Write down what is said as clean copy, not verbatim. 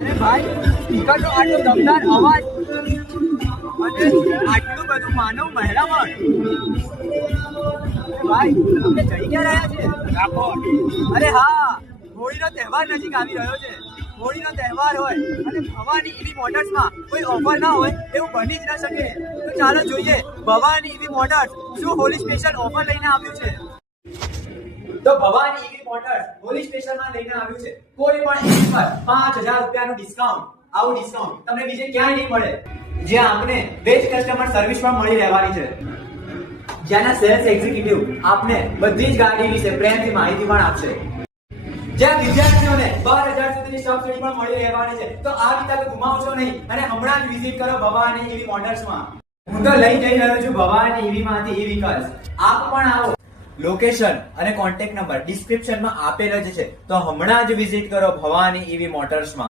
અરે ભાઈ, સ્પીકરનો આટલો દમદાર અવાજ અને આટલું બધું માનવ મહેરામણ. ભાઈ, આપણે જઈ ક્યાં રહ્યા છે? અરે હા, હોળીનો તહેવાર નજીક આવી રહ્યો છે. હોળીનો તહેવાર હોય અને ભવાની ઈવી મોટર્સમાં કોઈ ઓફર ના હોય એવું બની જ ન શકે. તો ચાલો જોઈએ ભવાની ઈવી મોટર્સ શું હોળી સ્પેશિયલ ઓફર લઈને આવ્યું છે. તો ભવાની ઈવી મોટર્સ હોળી સ્પેશિયલમાં લઈને આવ્યું છે કોઈ પણ EV પર 5000 રૂપિયાનું ડિસ્કાઉન્ટ. આવું ડિસ્કાઉન્ટ તમને બીજે ક્યાંય નહીં મળે. જ્યાં આપને બેસ્ટ કસ્ટમર સર્વિસ પણ મળી રહેવાની છે. જ્યાંના સેલ્સ એક્ઝિક્યુટિવ આપને બધી જ ગાડી વિશે પ્રેમથી માહિતી પણ આપશે. જ્યાં વિદ્યાર્થીઓને 12000 સુધીની સબસિડી પણ મળી રહેવાની છે. તો આ તક ગુમાવશો નહીં અને હમણાં જ વિઝિટ કરો ભવાની ઈવી મોટર્સમાં. હું તો લઈ જઈ રહ્યો છું ભવાની ઈવી માંથી e-vehicles. આપ પણ આવો. લોકેશન અને કોન્ટેક્ટ નંબર ડિસ્ક્રિપ્શનમાં આપેલ જ છે. તો હમણાં જ વિઝિટ કરો ભવાની ઈવી મોટર્સમાં.